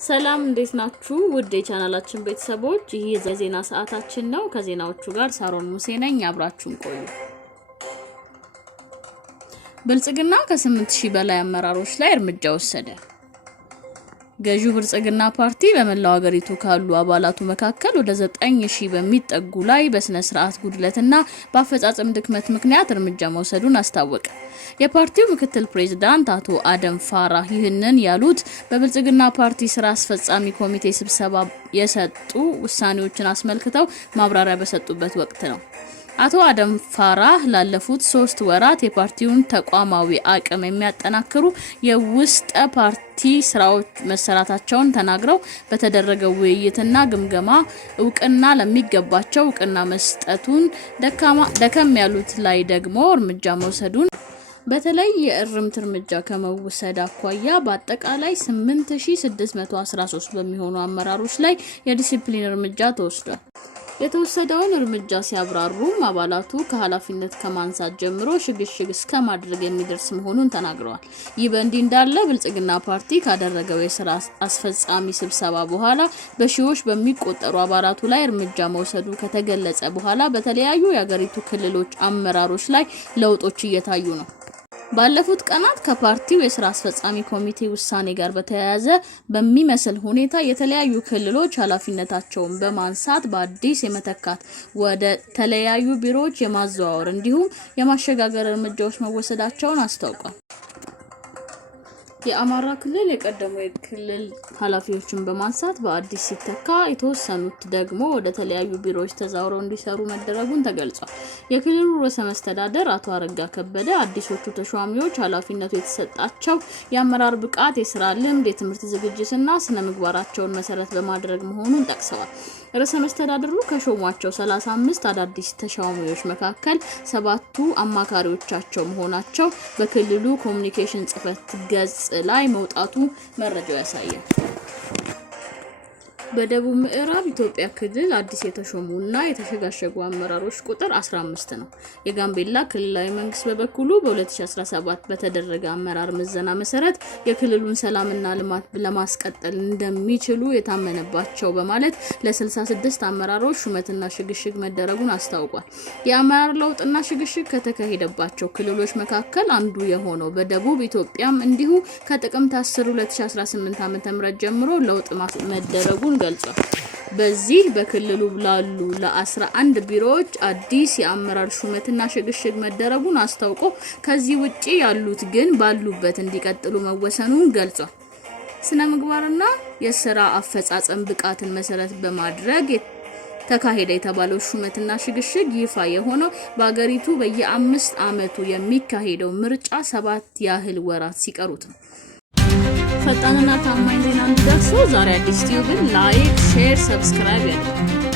ሰላም እንዴት ናችሁ? ውድ የቻናላችን ቤተሰቦች ይህ የዜና ሰዓታችን ነው። ከዜናዎቹ ጋር ሳሮን ሙሴ ነኝ። አብራችሁን ቆዩ። ብልጽግና ከ8000 በላይ አመራሮች ላይ እርምጃ ወሰደ። ገዢው ብልጽግና ፓርቲ በመላው ሀገሪቱ ካሉ አባላቱ መካከል ወደ 9000 በሚጠጉ ላይ በስነ ስርዓት ጉድለትና በአፈጻጸም ድክመት ምክንያት እርምጃ መውሰዱን አስታወቀ። የፓርቲው ምክትል ፕሬዝዳንት አቶ አደም ፋራህ ይህንን ያሉት በብልጽግና ፓርቲ ስራ አስፈጻሚ ኮሚቴ ስብሰባ የሰጡ ውሳኔዎችን አስመልክተው ማብራሪያ በሰጡበት ወቅት ነው። አቶ አደም ፋራህ ላለፉት 3 ወራት የፓርቲውን ተቋማዊ አቅም የሚያጠናክሩ የውስጥ ፓርቲ ስራዎች መሰራታቸውን ተናግረው በተደረገው ውይይትና ግምገማ እውቅና ለሚገባቸው እውቅና መስጠቱን ደከም ያሉት ላይ ደግሞ እርምጃ መውሰዱን በተለይ የእርምት እርምጃ ከመወሰድ አኳያ በአጠቃላይ 8613 በሚሆኑ አመራሮች ላይ የዲሲፕሊን እርምጃ ተወስዷል። የተወሰደውን እርምጃ ሲያብራሩም አባላቱ ከኃላፊነት ከማንሳት ጀምሮ ሽግሽግ እስከ ማድረግ የሚደርስ መሆኑን ተናግረዋል። ይህ በእንዲህ እንዳለ ብልጽግና ፓርቲ ካደረገው የስራ አስፈጻሚ ስብሰባ በኋላ በሺዎች በሚቆጠሩ አባላቱ ላይ እርምጃ መውሰዱ ከተገለጸ በኋላ በተለያዩ የሀገሪቱ ክልሎች አመራሮች ላይ ለውጦች እየታዩ ነው። ባለፉት ቀናት ከፓርቲው የስራ አስፈጻሚ ኮሚቴ ውሳኔ ጋር በተያያዘ በሚመስል ሁኔታ የተለያዩ ክልሎች ኃላፊነታቸውን በማንሳት በአዲስ የመተካት ወደ ተለያዩ ቢሮዎች የማዘዋወር እንዲሁም የማሸጋገር እርምጃዎች መወሰዳቸውን አስታውቋል። የአማራ ክልል የቀደሙ የክልል ኃላፊዎችን በማንሳት በአዲስ ሲተካ የተወሰኑት ደግሞ ወደ ተለያዩ ቢሮዎች ተዛውረው እንዲሰሩ መደረጉን ተገልጿል። የክልሉ ርዕሰ መስተዳድር አቶ አረጋ ከበደ አዲሶቹ ተሿሚዎች ኃላፊነቱ የተሰጣቸው የአመራር ብቃት፣ የስራ ልምድ፣ የትምህርት ዝግጅትና ስነ ምግባራቸውን መሰረት በማድረግ መሆኑን ጠቅሰዋል። ርዕሰ መስተዳድሩ ከሾሟቸው 35 አዳዲስ ተሿሚዎች መካከል 7ቱ አማካሪዎቻቸው መሆናቸው በክልሉ ኮሙኒኬሽን ጽህፈት ገጽ ላይ መውጣቱ መረጃው ያሳያል። በደቡብ ምዕራብ ኢትዮጵያ ክልል አዲስ የተሾሙና የተሸጋሸጉ አመራሮች ቁጥር 15 ነው። የጋምቤላ ክልላዊ መንግስት በበኩሉ በ2017 በተደረገ አመራር ምዘና መሰረት የክልሉን ሰላምና ልማት ለማስቀጠል እንደሚችሉ የታመነባቸው በማለት ለ66 አመራሮች ሹመትና ሽግሽግ መደረጉን አስታውቋል። የአመራር ለውጥና ሽግሽግ ከተካሄደባቸው ክልሎች መካከል አንዱ የሆነው በደቡብ ኢትዮጵያም እንዲሁ ከጥቅምት 10 2018 ዓ.ም ጀምሮ ለውጥ መደረጉን ገልጿል። በዚህ በክልሉ ላሉ ለ11 ቢሮዎች አዲስ የአመራር ሹመትና ሽግሽግ መደረጉን አስታውቆ ከዚህ ውጪ ያሉት ግን ባሉበት እንዲቀጥሉ መወሰኑን ገልጿል። ስነ ምግባርና የሥራ አፈጻጸም ብቃትን መሰረት በማድረግ ተካሄደ የተባለው ሹመትና ሽግሽግ ይፋ የሆነው በአገሪቱ በየ5 ዓመቱ የሚካሄደው ምርጫ 7 ያህል ወራት ሲቀሩት ነው። ፈጣንና ታማኝ ዜና እንዲደርሱ ዛሬ አዲስ ቲዩብን ላይክ፣ ሼር፣ ሰብስክራይብ ያድርጉ።